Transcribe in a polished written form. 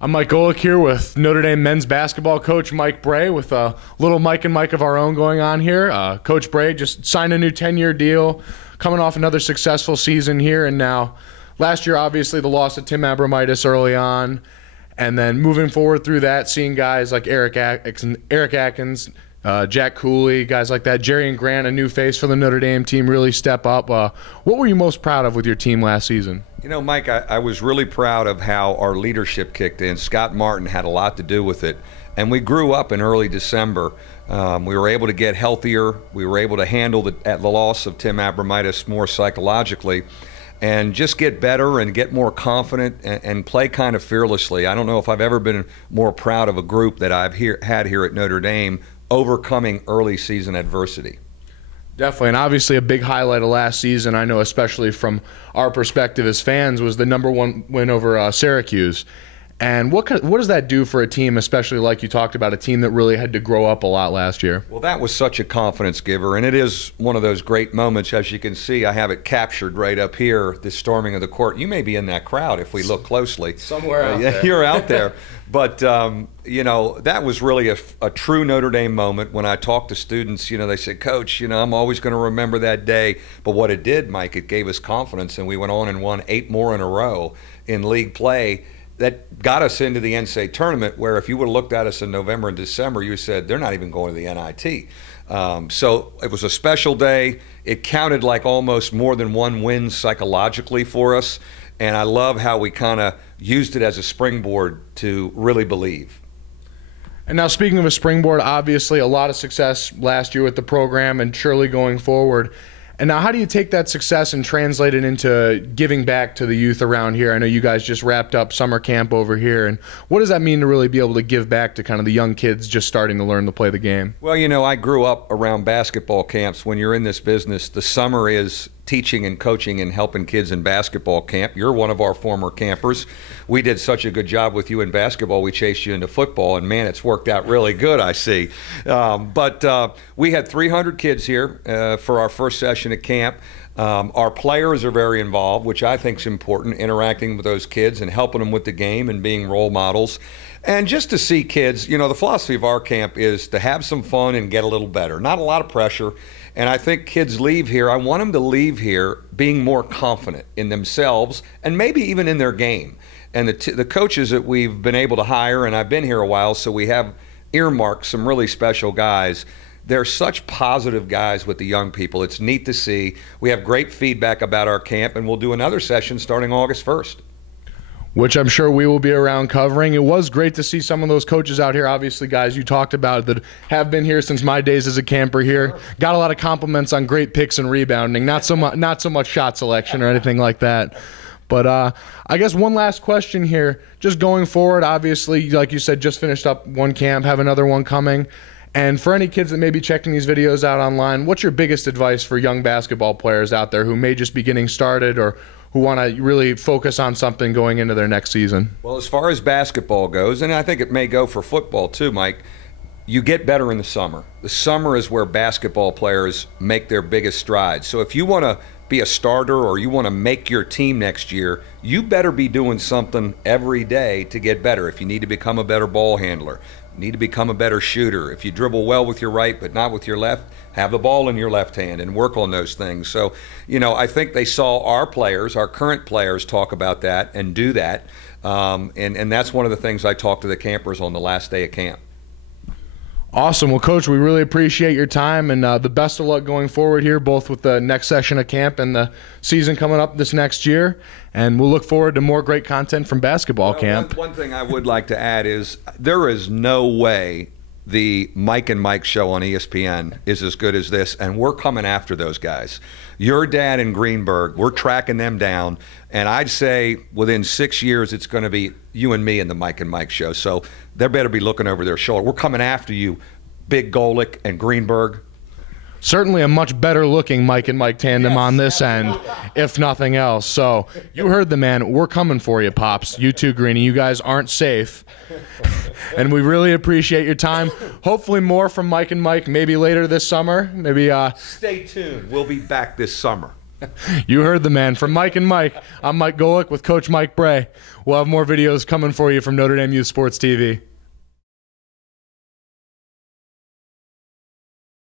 I'm Mike Golic here with Notre Dame men's basketball coach Mike Brey with a little Mike and Mike of our own going on here. Coach Brey just signed a new 10-year deal, coming off another successful season here, and now last year obviously the loss of Tim Abramitis early on, and then moving forward through that, seeing guys like Eric Atkins, Jack Cooley, guys like that, Jerry and Grant, a new face for the Notre Dame team, really step up. What were you most proud of with your team last season? You know, Mike, I was really proud of how our leadership kicked in. Scott Martin had a lot to do with it, and we grew up in early December. We were able to get healthier. We were able to handle the loss of Tim Abramitis more psychologically and just get better and get more confident and play kind of fearlessly. I don't know if I've ever been more proud of a group that I've had here at Notre Dame overcoming early season adversity. Definitely, and obviously a big highlight of last season, I know especially from our perspective as fans, was the #1 win over Syracuse. And what does that do for a team, especially like you talked about, a team that really had to grow up a lot last year? Well, that was such a confidence giver, and it is one of those great moments. As you can see, I have it captured right up here, the storming of the court. You may be in that crowd if we look closely. Somewhere out there. You're out there. But, you know, that was really a true Notre Dame moment. When I talked to students, you know, they said, Coach, you know, I'm always going to remember that day. But what it did, Mike, it gave us confidence, and we went on and won 8 more in a row in league play. That got us into the NCAA tournament, where if you would have looked at us in November and December, you said they're not even going to the NIT. So it was a special day. It counted like almost more than one win psychologically for us, and I love how we kind of used it as a springboard to really believe. And now, speaking of a springboard, obviously a lot of success last year with the program and surely going forward. And now, how do you take that success and translate it into giving back to the youth around here? I know you guys just wrapped up summer camp over here, and what does that mean to really be able to give back to kind of the young kids just starting to learn to play the game? Well, you know, I grew up around basketball camps. When you're in this business, the summer is teaching and coaching and helping kids in basketball camp. You're one of our former campers. We did such a good job with you in basketball, we chased you into football, and man, it's worked out really good, I see. But we had 300 kids here for our first session at camp. Our players are very involved, which I think is important, interacting with those kids and helping them with the game and being role models. And just to see kids, you know, the philosophy of our camp is to have some fun and get a little better. Not a lot of pressure. And I think kids leave here, I want them to leave here being more confident in themselves and maybe even in their game. And the coaches that we've been able to hire, and I've been here a while, so we have earmarked some really special guys. They're such positive guys with the young people. It's neat to see. We have great feedback about our camp, and we'll do another session starting August 1st. Which I'm sure we will be around covering. It was great to see some of those coaches out here, obviously guys you talked about that have been here since my days as a camper here. Got a lot of compliments on great picks and rebounding, not so much shot selection or anything like that. But I guess one last question here, just going forward, obviously, like you said, just finished up one camp, have another one coming. And for any kids that may be checking these videos out online, what's your biggest advice for young basketball players out there who may just be getting started or who want to really focus on something going into their next season? Well, as far as basketball goes, and I think it may go for football too, Mike, you get better in the summer. The summer is where basketball players make their biggest strides. So if you want to be a starter or you want to make your team next year, you better be doing something every day to get better. If you need to become a better ball handler, you need to become a better shooter. If you dribble well with your right but not with your left, have the ball in your left hand and work on those things. So, you know, I think they saw our players, our current players, talk about that and do that. And that's one of the things I talked to the campers on the last day of camp. Awesome. Well, Coach, we really appreciate your time, and the best of luck going forward here, both with the next session of camp and the season coming up this next year. And we'll look forward to more great content from basketball camp. One thing I would like to add is there is no way the Mike and Mike show on ESPN is as good as this, and we're coming after those guys. Your dad in Greenberg, we're tracking them down, and I'd say within 6 years it's going to be you and me in the Mike and Mike show. So they better be looking over their shoulder. We're coming after you, Big Golic and Greenberg. Certainly a much better looking Mike and Mike tandem on this end, if nothing else. So you heard the man. We're coming for you, Pops. You too, Greeny. You guys aren't safe. And we really appreciate your time. Hopefully more from Mike and Mike maybe later this summer. Maybe Stay tuned. We'll be back this summer. You heard the man. From Mike and Mike, I'm Mike Golic with Coach Mike Brey. We'll have more videos coming for you from Notre Dame Youth Sports TV.